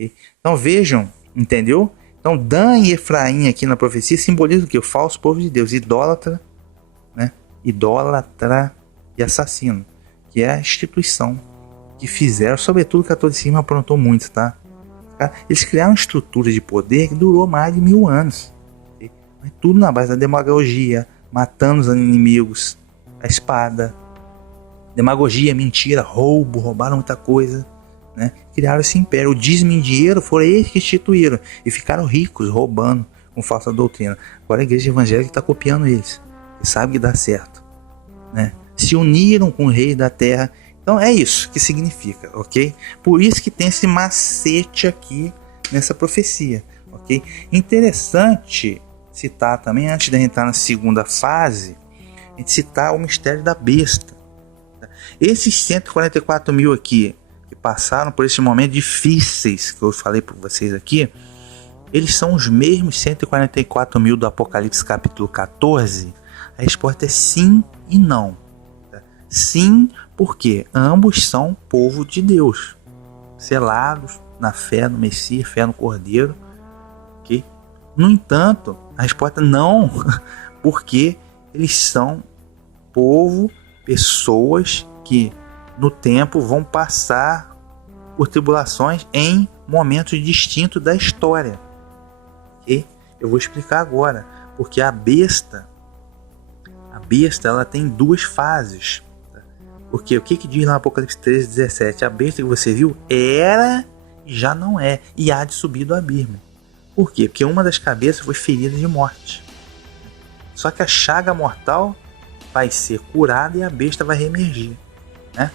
Ok? Então vejam, entendeu? Então Dan e Efraim aqui na profecia simbolizam o que? O falso povo de Deus, idólatra, né? Idólatra e assassino, que é a instituição que fizeram, sobretudo o catolicismo aprontou muito, tá? Eles criaram uma estrutura de poder que durou mais de 1000 anos. Ok? Mas tudo na base da demagogia, matando os inimigos, a espada, demagogia, mentira, roubaram muita coisa, né? Criaram esse império, o dízimo em dinheiro foram eles que instituíram e ficaram ricos roubando com falsa doutrina. Agora a igreja evangélica está copiando eles, e sabe que dá certo, né? Se uniram com o rei da terra. Então é isso que significa, ok? Por isso que tem esse macete aqui nessa profecia, ok? Interessante citar também, antes de entrar na segunda fase, a gente citar o mistério da besta. Esses 144 mil aqui, que passaram por esses momentos difíceis que eu falei para vocês aqui, eles são os mesmos 144 mil do Apocalipse capítulo 14? A resposta é sim e não. Sim, porque ambos são povo de Deus, selados na fé no Messias, fé no Cordeiro, ok? No entanto, a resposta é não, porque eles são povo, pessoas que no tempo vão passar por tribulações em momentos distintos da história, ok? Eu vou explicar agora, porque a besta ela tem duas fases. Porque o que diz lá no Apocalipse 13:17? A besta que você viu era e já não é, e há de subir do abismo. Por quê? Porque uma das cabeças foi ferida de morte. Só que a chaga mortal vai ser curada e a besta vai reemergir, né?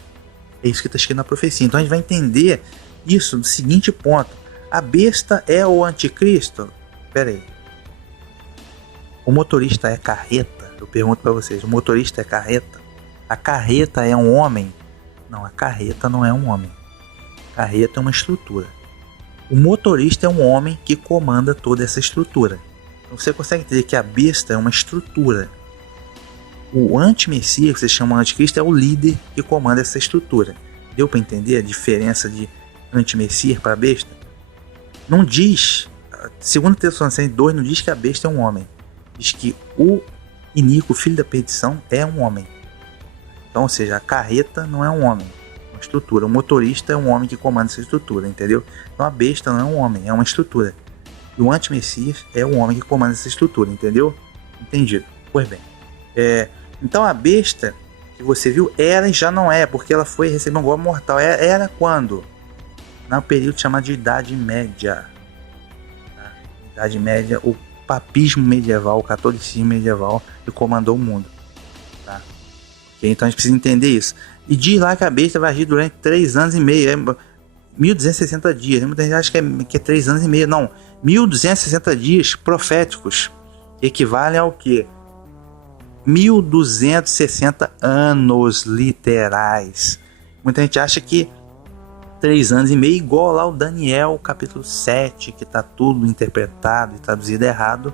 É isso que está escrito na profecia. Então a gente vai entender isso do seguinte ponto: a besta é o anticristo? Pera aí. O motorista é carreta? Eu pergunto para vocês: o motorista é carreta? A carreta é um homem? Não, a carreta não é um homem. A carreta é uma estrutura. O motorista é um homem que comanda toda essa estrutura. Então você consegue entender que a besta é uma estrutura. O anti-messias, que você chama anticristo, é o líder que comanda essa estrutura. Deu para entender a diferença de anti-messias para a besta? Não diz, segundo Tessalonicenses 2, não diz que a besta é um homem. Diz que o iníquo, filho da perdição, é um homem. Então, ou seja, a carreta não é um homem, é uma estrutura. O motorista é um homem que comanda essa estrutura, entendeu? Então a besta não é um homem, é uma estrutura. E o anti-messias é um homem que comanda essa estrutura, entendeu? Entendido. Pois bem. Então a besta que você viu era e já não é, porque ela foi receber um golpe mortal. Era quando? No período chamado de Idade Média. Idade Média, o papismo medieval, o catolicismo medieval que comandou o mundo. Tá? Okay? Então a gente precisa entender isso. E diz lá que a besta vai agir durante 3 anos e meio. 1260 dias. Muita gente acha que é 3 anos e meio. Não. 1260 dias proféticos. Equivalem ao quê? 1260 anos literais. Muita gente acha que 3 anos e meio é igual lá o Daniel capítulo 7, que está tudo interpretado e traduzido errado,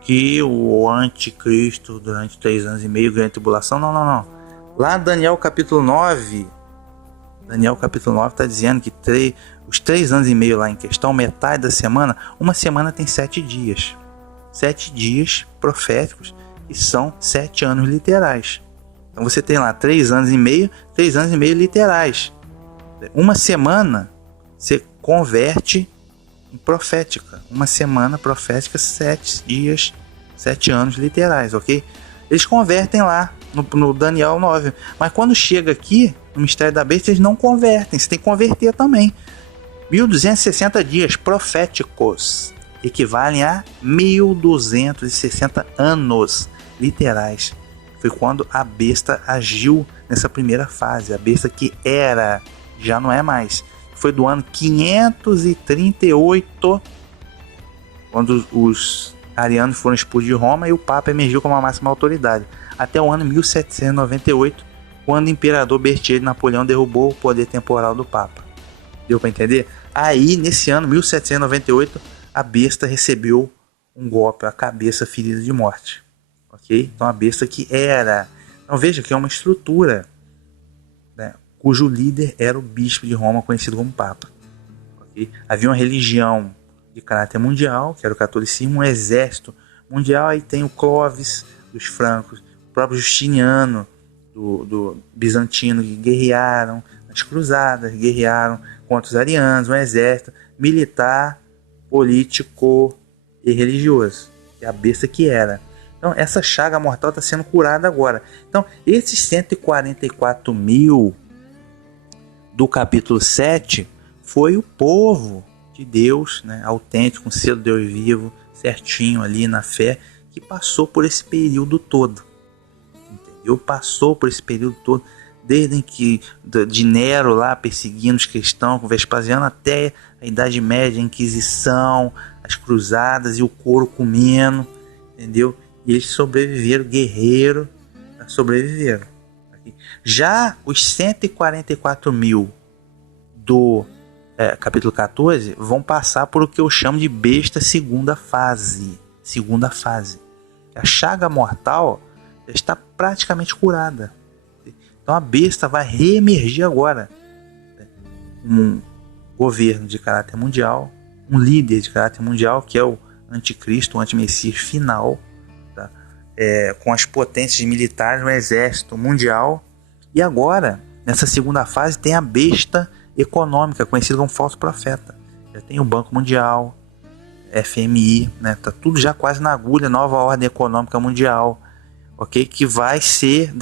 que o anticristo durante 3 anos e meio, grande tribulação. Não. Lá Daniel capítulo 9 está dizendo que os 3 anos e meio lá em questão, metade da semana, uma semana tem 7 dias. 7 dias proféticos, que são 7 anos literais. Então você tem lá 3 anos e meio literais. Uma semana você converte em profética. Uma semana profética, 7 dias, 7 anos literais, ok? Eles convertem lá no Daniel 9. Mas quando chega aqui, no mistério da besta, eles não convertem. Você tem que converter também. 1260 dias proféticos equivalem a 1260 anos literais. Foi quando a besta agiu nessa primeira fase. A besta que era, já não é mais. Foi do ano 538, quando os arianos foram expulsos de Roma e o Papa emergiu como a máxima autoridade. Até o ano 1798, quando o imperador Berthier Napoleão derrubou o poder temporal do Papa. Deu para entender? Aí, nesse ano, 1798, a besta recebeu um golpe, a cabeça ferida de morte. Ok? Então, a besta que era. Então, veja que é uma estrutura, né, cujo líder era o bispo de Roma, conhecido como Papa. Okay? Havia uma religião de caráter mundial, que era o catolicismo, um exército mundial. Aí tem o Clovis dos francos, o próprio Justiniano do bizantino, que guerrearam nas cruzadas, guerrearam contra os arianos, um exército militar, político e religioso, que é a besta que era. Então essa chaga mortal está sendo curada agora. Então esses 144 mil do capítulo 7 foi o povo de Deus, né, autêntico, com selo de Deus vivo, certinho ali na fé, que passou por esse período todo. Entendeu? Passou por esse período todo, desde que de Nero lá perseguindo os cristãos com Vespasiano até a Idade Média, a Inquisição, as cruzadas e o couro comendo, entendeu? E eles sobreviveram, guerreiro, sobreviveram. Já os 144 mil do capítulo 14 vão passar por o que eu chamo de besta segunda fase. A chaga mortal está praticamente curada. Então a besta vai reemergir agora. Um governo de caráter mundial, um líder de caráter mundial, que é o anticristo, o antimessias final, tá? Com as potências militares, um exército mundial. E agora, nessa segunda fase, tem a besta econômica, conhecida como falso profeta. Já tem o Banco Mundial, FMI, né? Tá tudo já quase na agulha, nova ordem econômica mundial, ok? Que vai ser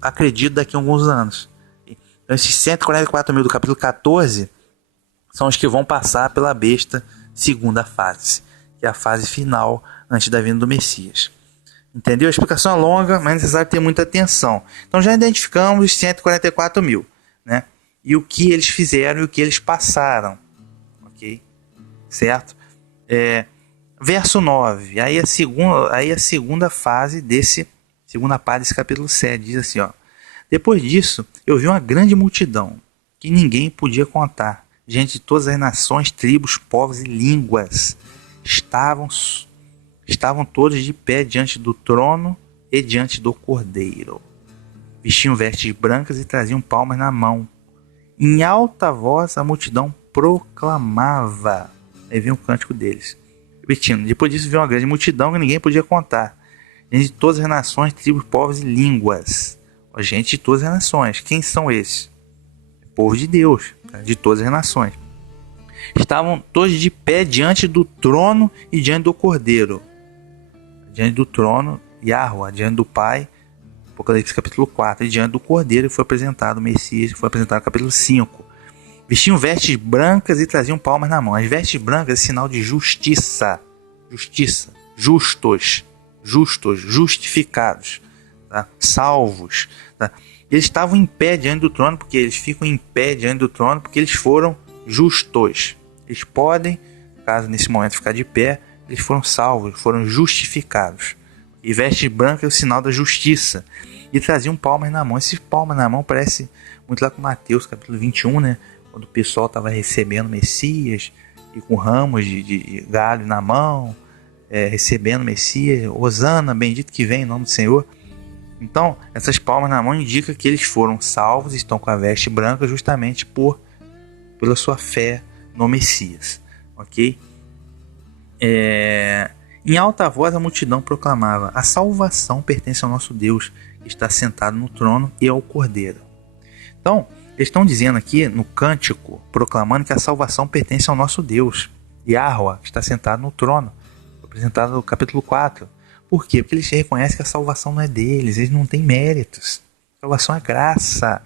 acredito, daqui a alguns anos. Então, esses 144 mil do capítulo 14 são os que vão passar pela besta segunda fase, que é a fase final antes da vinda do Messias. Entendeu? A explicação é longa, mas é necessário ter muita atenção. Então já identificamos os 144 mil, né? E o que eles fizeram e o que eles passaram, ok? Certo? Verso 9, aí a segunda fase segunda parte desse capítulo 7, diz assim, ó: depois disso, eu vi uma grande multidão, que ninguém podia contar, gente de todas as nações, tribos, povos e línguas. Estavam todos de pé diante do trono e diante do Cordeiro. Vestiam vestes brancas e traziam palmas na mão. Em alta voz a multidão proclamava. Aí vem o cântico deles. Repetindo, depois disso veio uma grande multidão que ninguém podia contar. Gente de todas as nações, tribos, povos e línguas. Gente de todas as nações. Quem são esses? Povo de Deus, tá? De todas as nações. Estavam todos de pé diante do trono e diante do Cordeiro. Diante do trono, Yahweh, diante do Pai, Apocalipse capítulo 4, e diante do Cordeiro foi apresentado o Messias, foi apresentado no capítulo 5. Vestiam vestes brancas e traziam palmas na mão. As vestes brancas é sinal de justiça. Justiça. Justos, justificados, tá? Salvos. Tá? Eles estavam em pé diante do trono, porque eles ficam em pé diante do trono, porque eles foram justos. Eles podem, caso nesse momento ficar de pé, eles foram salvos, foram justificados. E veste branca é o sinal da justiça. E traziam palmas na mão. Esses palmas na mão parece muito lá com Mateus capítulo 21, né? Quando o pessoal estava recebendo o Messias e com ramos de galho na mão, recebendo o Messias. Hosana, bendito que vem em nome do Senhor. Então, essas palmas na mão indicam que eles foram salvos, estão com a veste branca justamente pela sua fé no Messias. Ok? Em alta voz a multidão proclamava: a salvação pertence ao nosso Deus, que está sentado no trono, e ao Cordeiro. Então, eles estão dizendo aqui no cântico, proclamando que a salvação pertence ao nosso Deus, Yahweh, que está sentado no trono. Foi apresentado no capítulo 4. Por quê? Porque eles reconhecem que a salvação não é deles, eles não têm méritos. A salvação é graça.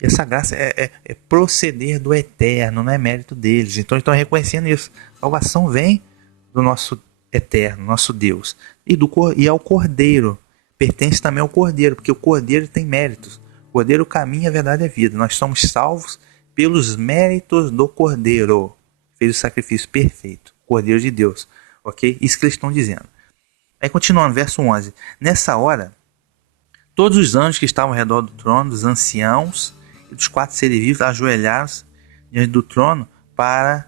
E essa graça é proceder do eterno, não é mérito deles. Então eles estão reconhecendo isso. A salvação vem do nosso eterno, nosso Deus. E ao Cordeiro. Pertence também ao Cordeiro, porque o Cordeiro tem méritos. O Cordeiro, o caminho, a verdade e a vida. Nós somos salvos pelos méritos do Cordeiro. Fez o sacrifício perfeito. Cordeiro de Deus. Ok? Isso que eles estão dizendo. Aí continuando, verso 11. Nessa hora, todos os anjos que estavam ao redor do trono, dos anciãos e dos 4 seres vivos, ajoelharam-se diante do trono para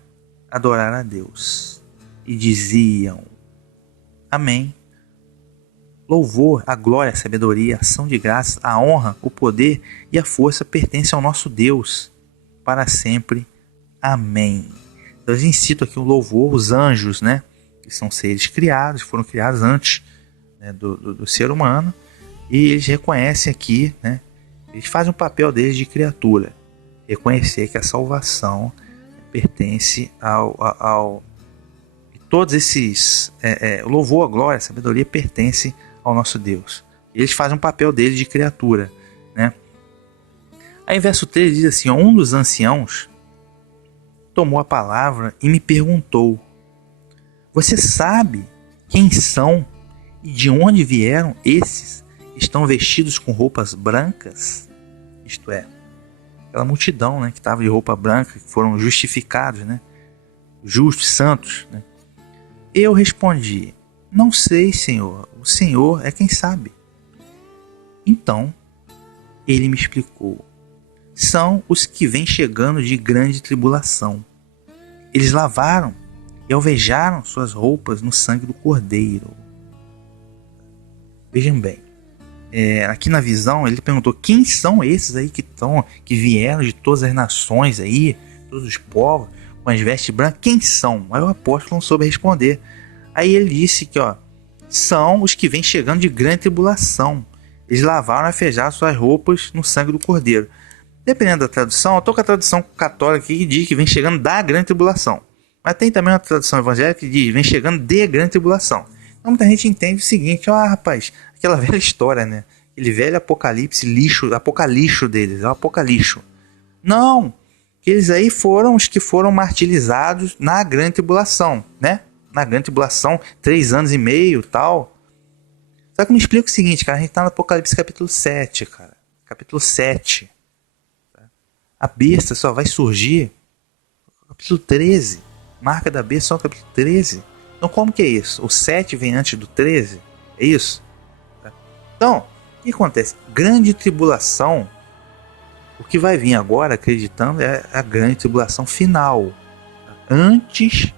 adorar a Deus. E diziam: Amém. Louvor, a glória, a sabedoria, a ação de graça, a honra, o poder e a força pertencem ao nosso Deus para sempre. Amém. Então eles incitam aqui o louvor, os anjos, né? Que são seres criados, foram criados antes, né, do ser humano. E eles reconhecem aqui, né? Eles fazem o papel deles de criatura. Reconhecer que a salvação pertence ao todos esses... o louvor, a glória, a sabedoria pertence ao nosso Deus. Eles fazem o papel deles de criatura, né? Aí verso 3 diz assim, ó, um dos anciãos tomou a palavra e me perguntou: você sabe quem são e de onde vieram esses que estão vestidos com roupas brancas? Isto é, aquela multidão, né, que estava de roupa branca, que foram justificados, né, justos, santos, né? Eu respondi: não sei, Senhor, o Senhor é quem sabe. Então ele me explicou: são os que vêm chegando de grande tribulação. Eles lavaram e alvejaram suas roupas no sangue do Cordeiro. Vejam bem, aqui na visão ele perguntou: quem são esses aí que vieram de todas as nações aí, todos os povos, com as vestes brancas? Quem são? Aí o apóstolo não soube responder. Aí ele disse que, ó, são os que vêm chegando de grande tribulação. Eles lavaram e alvejaram suas roupas no sangue do Cordeiro. Dependendo da tradução, eu estou com a tradução católica que diz que vem chegando da grande tribulação. Mas tem também uma tradução evangélica que diz vem chegando de grande tribulação. Então muita gente entende o seguinte: rapaz, aquela velha história, né? Aquele velho apocalipse, apocalixo deles, é o apocalixo. Não, eles aí foram os que foram martirizados na grande tribulação, né? Na grande tribulação, 3 anos e meio, tal. Só que me explica o seguinte, cara, a gente está no Apocalipse capítulo 7, cara. Capítulo 7. A besta só vai surgir no capítulo 13. Marca da besta só no capítulo 13. Então como que é isso? O 7 vem antes do 13? É isso? Então, o que acontece? Grande tribulação, o que vai vir agora, acreditando, é a grande tribulação final. Antes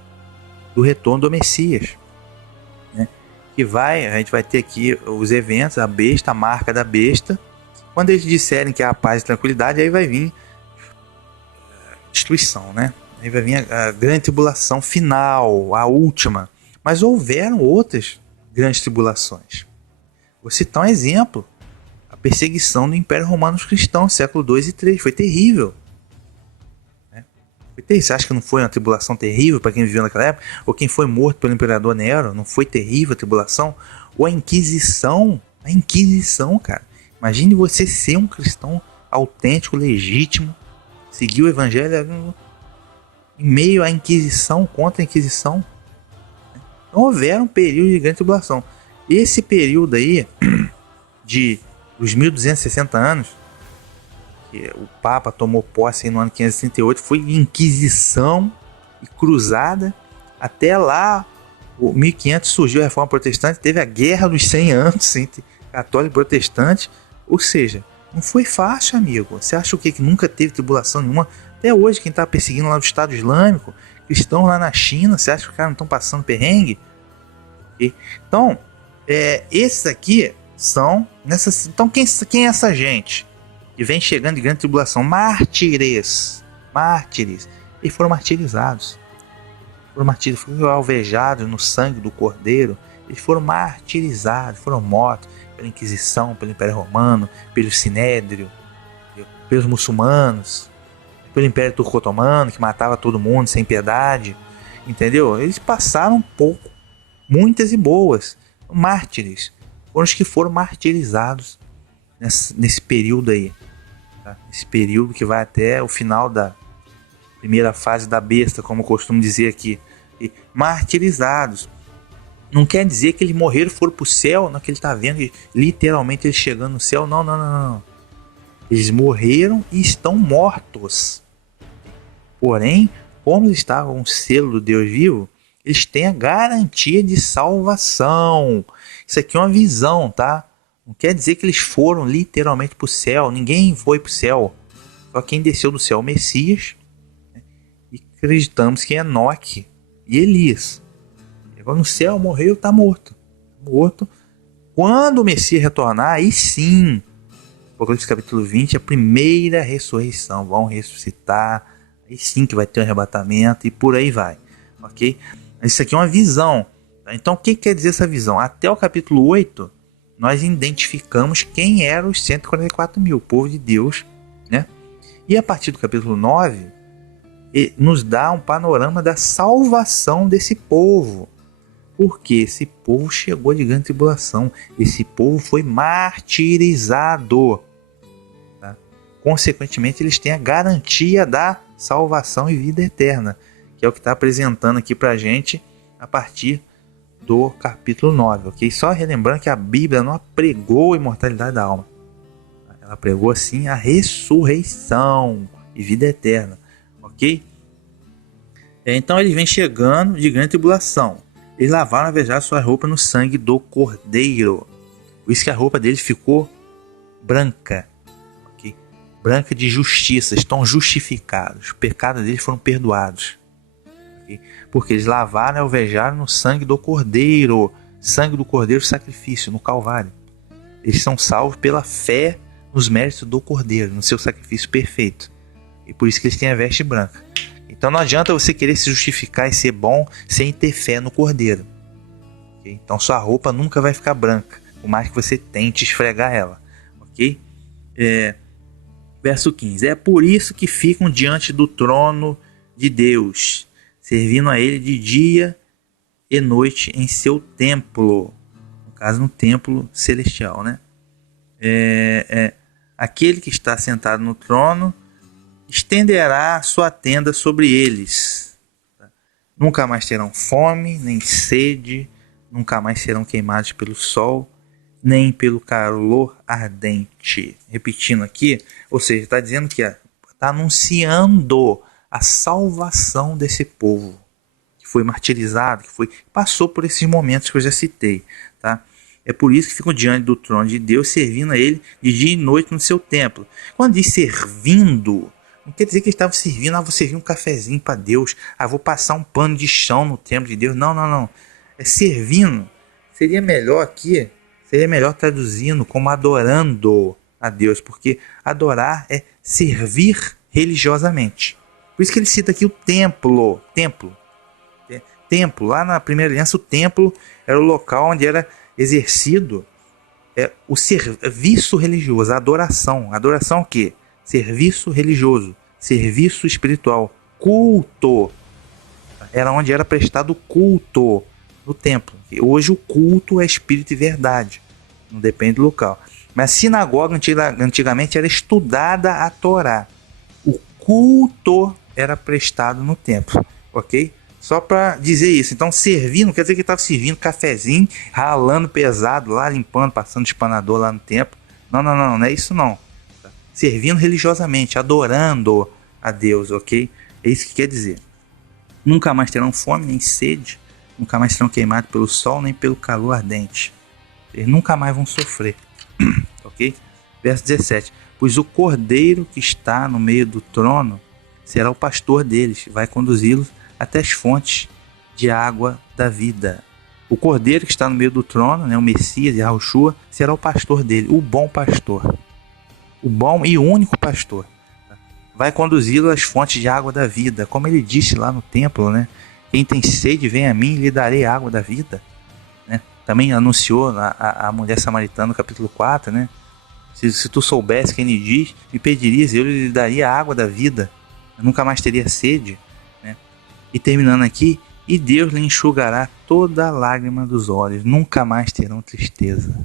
do retorno do Messias. Né? A gente vai ter aqui os eventos, a besta, a marca da besta. Quando eles disserem que há paz e tranquilidade, aí vai vir destruição, né? Aí vai vir a grande tribulação final, a última. Mas houveram outras grandes tribulações. Vou citar um exemplo: a perseguição do Império Romano aos cristãos, século 2 e 3, foi terrível. Né? Você acha que não foi uma tribulação terrível para quem viveu naquela época? Ou quem foi morto pelo Imperador Nero, não foi terrível a tribulação? Ou a Inquisição, cara. Imagine você ser um cristão autêntico, legítimo, seguir o Evangelho em meio à Inquisição, contra a Inquisição. Então houveram um período de grande tribulação. Esse período aí, dos 1260 anos, que o Papa tomou posse no ano 538, foi Inquisição e Cruzada. Até lá, o 1500 surgiu a Reforma Protestante, teve a Guerra dos 100 anos entre católico e protestante. Ou seja, não foi fácil, amigo. Você acha o quê? Que nunca teve tribulação nenhuma? Até hoje, quem está perseguindo lá do Estado Islâmico, cristãos lá na China, você acha que os caras não estão passando perrengue? Então, esses aqui são... Então, quem é essa gente que vem chegando de grande tribulação? Mártires. Eles foram martirizados. Foram alvejados no sangue do Cordeiro. Eles foram martirizados, foram mortos pela Inquisição, pelo Império Romano, pelo Sinédrio, pelos muçulmanos, pelo Império Turco-Otomano, que matava todo mundo sem piedade, entendeu? Eles passaram muitas e boas. Mártires foram os que foram martirizados nesse período aí, tá? Esse período que vai até o final da primeira fase da besta, como eu costumo dizer aqui. E martirizados não quer dizer que eles morreram e foram para o céu, não, que ele está vendo literalmente eles chegando no céu. Não. Eles morreram e estão mortos. Porém, como eles estavam com o selo do Deus vivo, eles têm a garantia de salvação. Isso aqui é uma visão, tá? Não quer dizer que eles foram literalmente para o céu. Ninguém foi para o céu. Só quem desceu do céu é o Messias. Né? E acreditamos que é Enoque e Elias. Agora no céu, morreu, está morto. Quando o Messias retornar, aí sim, Apocalipse capítulo 20, a primeira ressurreição. Vão ressuscitar Aí sim que vai ter um arrebatamento e por aí vai, ok? Isso aqui é uma visão. Tá? Então o que quer dizer essa visão? Até o capítulo 8, nós identificamos quem eram os 144 mil, o povo de Deus, né? E a partir do capítulo 9, nos dá um panorama da salvação desse povo. Porque esse povo chegou de grande tribulação. Esse povo foi martirizado. Tá? Consequentemente, eles têm a garantia da salvação e vida eterna, que é o que está apresentando aqui para a gente a partir do capítulo 9. Okay? Só relembrando que a Bíblia não pregou a imortalidade da alma. Ela pregou, sim, a ressurreição e vida eterna. Ok? Então eles vêm chegando de grande tribulação. Eles lavaram a vejar sua roupa no sangue do Cordeiro. Por isso que a roupa deles ficou branca. Okay? Branca de justiça. Estão justificados. Os pecados deles foram perdoados. Okay? Porque eles lavaram e alvejaram no sangue do Cordeiro. Sangue do Cordeiro, sacrifício, no Calvário. Eles são salvos pela fé nos méritos do Cordeiro, no seu sacrifício perfeito. E por isso que eles têm a veste branca. Então não adianta você querer se justificar e ser bom sem ter fé no Cordeiro. Okay? Então sua roupa nunca vai ficar branca, por mais que você tente esfregar ela. Okay? Verso 15. É por isso que ficam diante do trono de Deus, servindo a Ele de dia e noite em seu templo. No caso, no templo celestial. Né? Aquele que está sentado no trono estenderá sua tenda sobre eles. Nunca mais terão fome, nem sede, nunca mais serão queimados pelo sol, nem pelo calor ardente. Repetindo aqui, ou seja, está dizendo que está anunciando a salvação desse povo que foi martirizado, que passou por esses momentos que eu já citei. Tá? É por isso que ficam diante do trono de Deus, servindo a Ele de dia e noite no seu templo. Quando diz servindo, não quer dizer que eles estavam servindo, vou servir um cafezinho para Deus, vou passar um pano de chão no templo de Deus. Não. É servindo. Seria melhor traduzindo como adorando a Deus, porque adorar é servir religiosamente. Por isso que ele cita aqui o templo. Templo. Lá na primeira aliança, o templo era o local onde era exercido o serviço religioso, a adoração. Adoração o quê? Serviço religioso, serviço espiritual, culto. Era onde era prestado culto, no templo. Hoje o culto é espírito e verdade, não depende do local. Mas a sinagoga antigamente era estudada a Torá. O culto era prestado no templo, ok? Só para dizer isso. Então servir não quer dizer que estava servindo cafezinho, ralando pesado lá, limpando, passando espanador lá no templo. Não é isso não. Servindo religiosamente, adorando a Deus, ok? É isso que quer dizer. Nunca mais terão fome nem sede, nunca mais serão queimados pelo sol nem pelo calor ardente. Eles nunca mais vão sofrer, ok? Verso 17. Pois o Cordeiro que está no meio do trono será o pastor deles, vai conduzi-los até as fontes de água da vida. O Cordeiro que está no meio do trono, né, o Messias, Yahushua, será o pastor dele, o bom pastor. O bom e único pastor. Vai conduzi-lo às fontes de água da vida. Como ele disse lá no templo, né? Quem tem sede, vem a mim e lhe darei a água da vida. Né? Também anunciou a mulher samaritana no capítulo 4, né? Se tu soubesse quem lhe diz, me pedirias, eu lhe daria a água da vida. Eu nunca mais teria sede. Né? E terminando aqui, e Deus lhe enxugará toda a lágrima dos olhos. Nunca mais terão tristeza.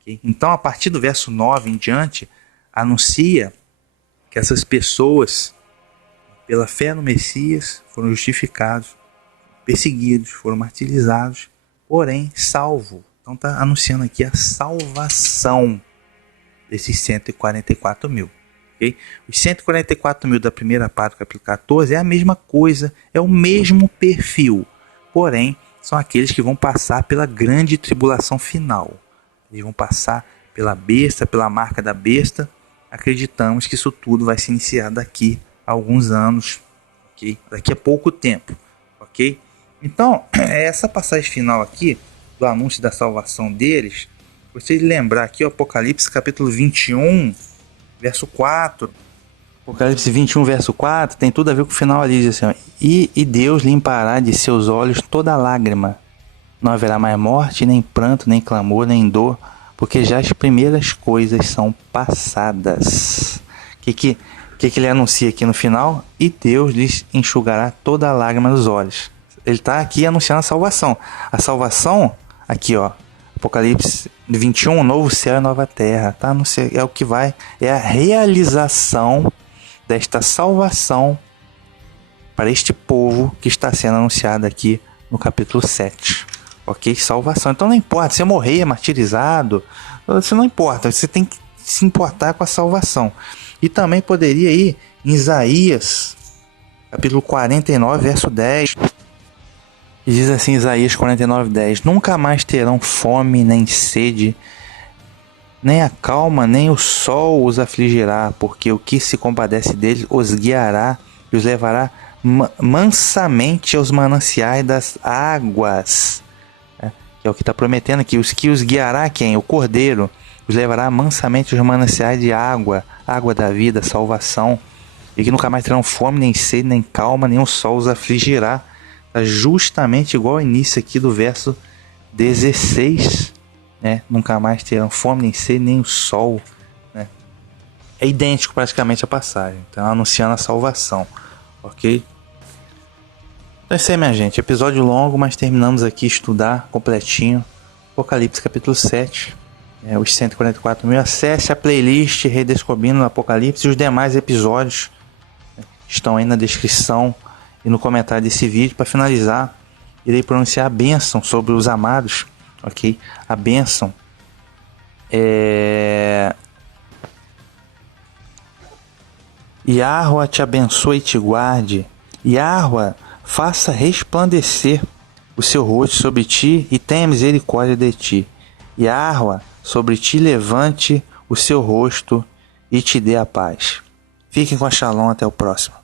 Okay? Então, a partir do verso 9 em diante, anuncia que essas pessoas, pela fé no Messias, foram justificados, perseguidos, foram martirizados, porém salvos. Então está anunciando aqui a salvação desses 144 mil. Okay? Os 144 mil da primeira parte do capítulo 14 é a mesma coisa, é o mesmo perfil, porém são aqueles que vão passar pela grande tribulação final. Eles vão passar pela besta, pela marca da besta. Acreditamos que isso tudo vai se iniciar daqui a alguns anos, okay? Daqui a pouco tempo, ok? Então, essa passagem final aqui, do anúncio da salvação deles, vocês lembrar aqui o Apocalipse capítulo 21, verso 4, Apocalipse 21, verso 4, tem tudo a ver com o final ali, diz assim, ó, e Deus limpará de seus olhos toda lágrima. Não haverá mais morte, nem pranto, nem clamor, nem dor, porque já as primeiras coisas são passadas. O que ele anuncia aqui no final? E Deus lhes enxugará toda a lágrima dos olhos. Ele está aqui anunciando a salvação. A salvação, aqui ó, Apocalipse 21, novo céu e nova terra. Tá? É o que vai, é a realização desta salvação para este povo que está sendo anunciado aqui no capítulo 7. Ok? Salvação. Então não importa, você morrer martirizado, você não importa, você tem que se importar com a salvação. E também poderia ir em Isaías, capítulo 49, verso 10. E diz assim, Isaías 49, 10. Nunca mais terão fome nem sede, nem a calma, nem o sol os afligirá, porque o que se compadece deles os guiará e os levará mansamente aos mananciais das águas. Que é o que está prometendo aqui. Os que os guiará, quem? O Cordeiro. Os levará mansamente aos mananciais de água, água da vida, salvação. E que nunca mais terão fome, nem sede, nem calma, nem o sol os afligirá. Está justamente igual ao início aqui do verso 16. Né? Nunca mais terão fome, nem sede, nem o sol. Né? É idêntico praticamente a passagem. Então anunciando a salvação. Ok? Então é isso aí, minha gente. Episódio longo, mas terminamos aqui estudar completinho Apocalipse capítulo 7. Os 144 mil. Acesse a playlist Redescobrindo o Apocalipse e os demais episódios estão aí na descrição e no comentário desse vídeo. Para finalizar, irei pronunciar a bênção sobre os amados. Ok? A bênção é... Yahweh te abençoe e te guarde. Yahweh faça resplandecer o seu rosto sobre ti e tenha misericórdia de ti. Yahweh sobre ti levante o seu rosto e te dê a paz. Fiquem com a Shalom, até o próximo.